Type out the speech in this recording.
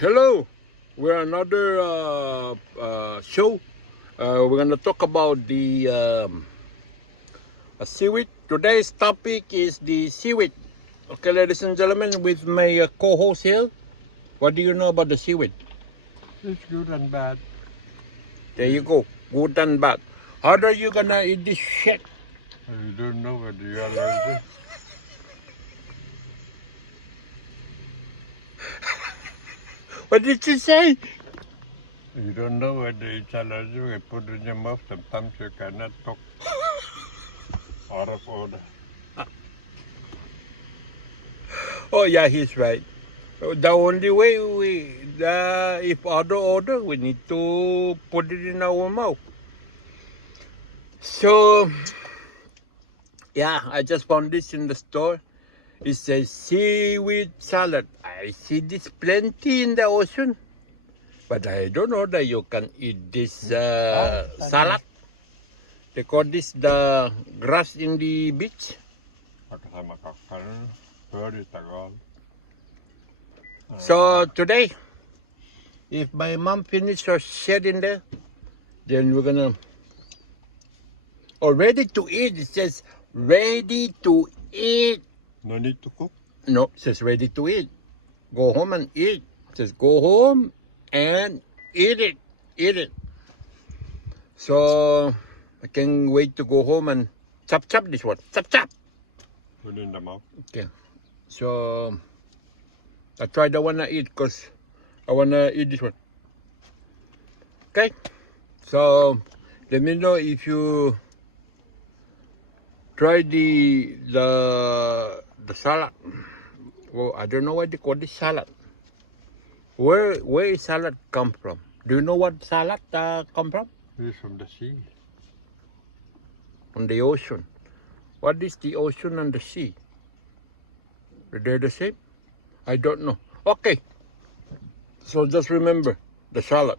Hello, we're another show. We're gonna talk about the seaweed. Today's topic is the seaweed. Okay, ladies and gentlemen, with my co-host here, what do you know about the seaweed? It's good and bad. There you go, good and bad. How are you gonna eat this shit? You don't know whether you are allergic. What did you say? You don't know whether it's allergic. You put it in your mouth. Sometimes you cannot talk out of order. Oh yeah, he's right. The only way if order, we need to put it in our mouth. So, yeah, I just found this in the store. It says seaweed salad. I see this plenty in the ocean, but I don't know that you can eat this salad. They call this the grass in the beach. Makasama kakal. Very tagal. So today, if my mom finishes her shit in there, then we're gonna. Oh, ready to eat. It says ready to eat. No need to cook. No, it says ready to eat. Go home and eat. It says go home and eat it. Eat it. So I can't wait to go home and chop this one. Chop. Put it in the mouth. Okay. So I tried the one I eat because I wanna eat this one. Okay. So let me know if you try the salad. Well, I don't know why they call this salad. Where is salad come from? Do you know what salad come from? It's from the sea. From the ocean. What is the ocean and the sea? Are they the same? I don't know. Okay. So just remember the salad.